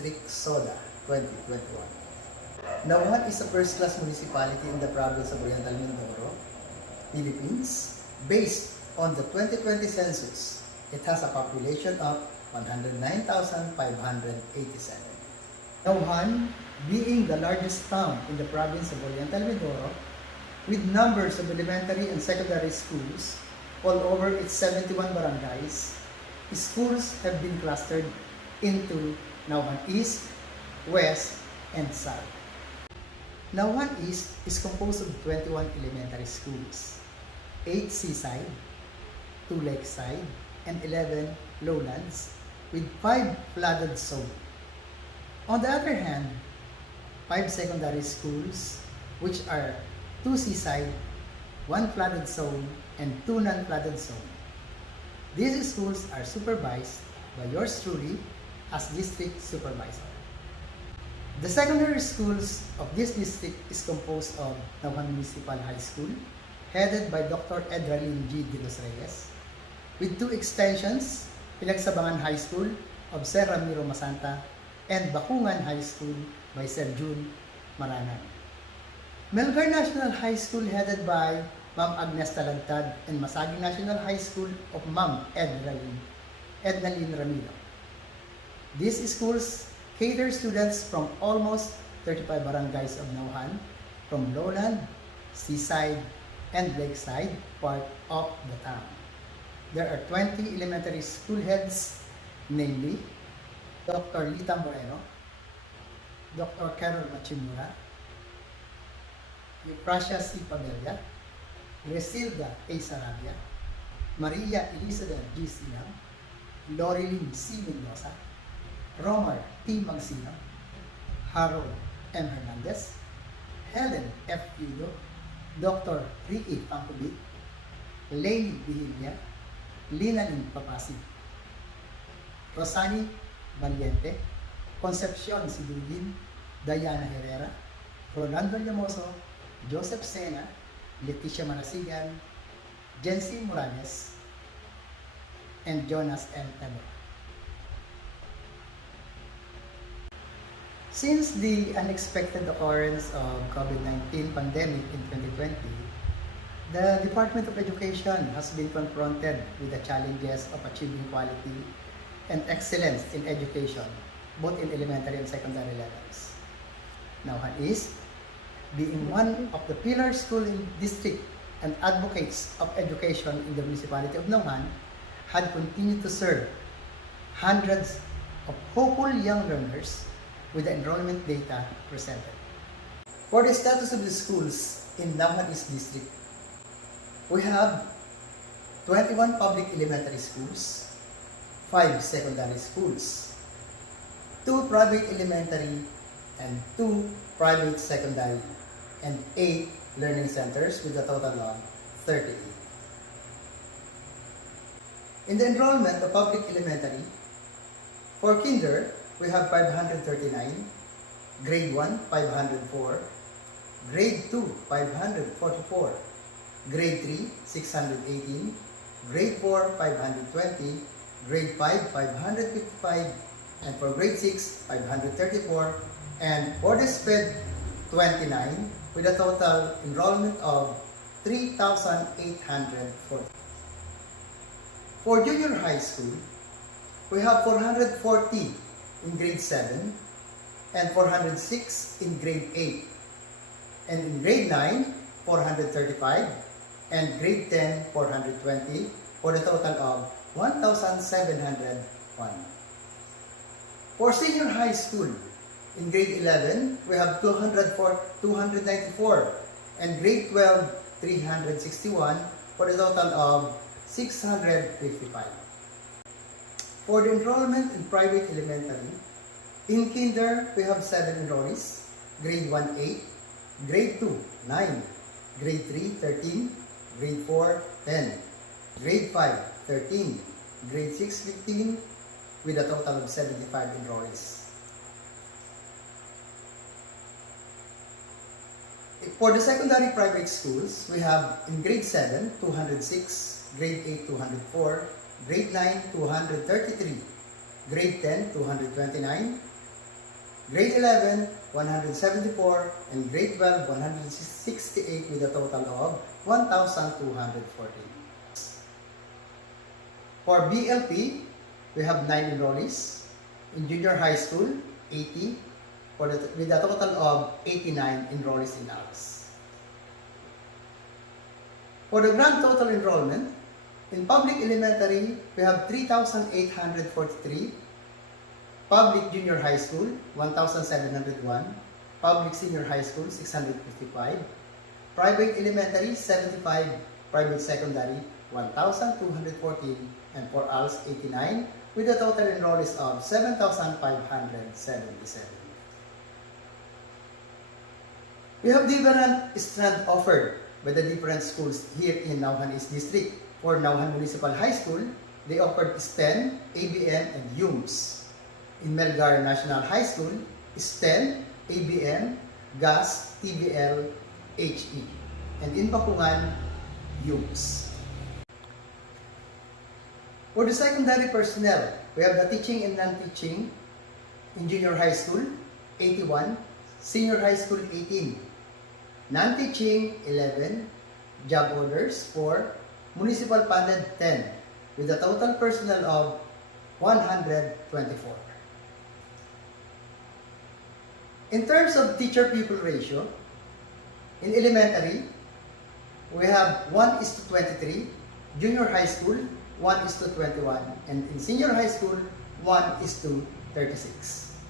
District, SODA, 2021. Nauhan is a first-class municipality in the province of Oriental Mindoro, Philippines. Based on the 2020 census, it has a population of 109,587. Nauhan, being the largest town in the province of Oriental Mindoro, with numbers of elementary and secondary schools all over its 71 barangays, schools have been clustered into Nauhan East, West, and South. Nauhan East is composed of 21 elementary schools, 8 seaside, 2 lakeside, and 11 lowlands, with 5 flooded zones. On the other hand, 5 secondary schools, which are 2 seaside, 1 flooded zone, and 2 non-flooded zone. These schools are supervised by yours truly as district supervisor. The secondary schools of this district is composed of Nauhan Municipal High School, headed by Dr. Edralyn G. De Los Reyes, with 2 extensions, Pinagsabangan High School of Sir Ramiro Masanta and Bakungan High School by Sir June Maranan. Melgar National High School headed by Ma'am Agnes Talagtad and Masagi National High School of Ma'am Ednalyn Ramiro. These schools cater students from almost 35 barangays of Nauhan, from lowland, seaside, and lakeside part of the town. There are 20 elementary school heads, namely Dr. Lita Moreno, Dr. Carol Machimura, Euphrasia C. Pabella, Resilda A. Sarabia, Maria Elizabeth G. Sinang, Lorilyn C. Mendoza, Romar T. Magsino, Harold M. Hernandez, Helen F. Pido, Dr. Ricky Pancubit, Lainey Vigilia, Linalyn Papasi, Rosani Valiente, Concepcion Sidugin, Diana Herrera, Rolando Llamoso, Joseph Sena, Leticia Manasigan, Jency Morales, and Jonas M. Temo. Since the unexpected occurrence of COVID-19 pandemic in 2020, the Department of Education has been confronted with the challenges of achieving quality and excellence in education, both in elementary and secondary levels. Nauhan East, being one of the pillar school in district and advocates of education in the municipality of Nauhan, had continued to serve hundreds of hopeful young learners with the enrollment data presented. For the status of the schools in Nauhan East District, we have 21 public elementary schools, 5 secondary schools, 2 private elementary and 2 private secondary, and 8 learning centers with a total of 38. In the enrollment of public elementary, for kinder, we have 539, grade 1, 504, grade 2, 544, grade 3, 618, grade 4, 520, grade 5, 555, and for grade 6, 534, and for the SPED, 29, with a total enrollment of 3,840. For junior high school, we have 440 in grade 7 and 406 in grade 8. And in grade 9, 435, and grade 10, 420, for a total of 1,701. For senior high school, in grade 11, we have 294, and grade 12, 361, for a total of 655. For the enrollment in private elementary, in kinder, we have 7 enrollees, grade 1, 8, grade 2, 9, grade 3, 13, grade 4, 10, grade 5, 13, grade 6, 15, with a total of 75 enrollees. For the secondary private schools, we have in grade 7, 206, grade 8, 204, grade 9, 233, grade 10, 229, Grade 11, 174, and grade 12, 168 with a total of 1,214. For BLP, we have 9 enrollees. In junior high school, 80, with a total of 89 enrollees in ALS. For the grand total enrollment, in public elementary, we have 3,843, public junior high school, 1,701, public senior high school, 655, private elementary, 75, private secondary, 1,214, and for ALS, 89, with a total enrollees of 7,577. We have different strands offered by the different schools here in Nauhan East District. For Nauhan Municipal High School, they offered STEM, ABM, and UMS. In Melgar National High School, STEM, ABM, GAS, TBL, HE. And in Bakungan, UMS. For the secondary personnel, we have the teaching and non-teaching in junior high school, 81, senior high school, 18, non-teaching, 11, job orders, 4, municipal funded, 10, with a total personnel of 124. In terms of teacher-pupil ratio, in elementary, we have 1:23, junior high school, 1:21, and in senior high school, 1:36.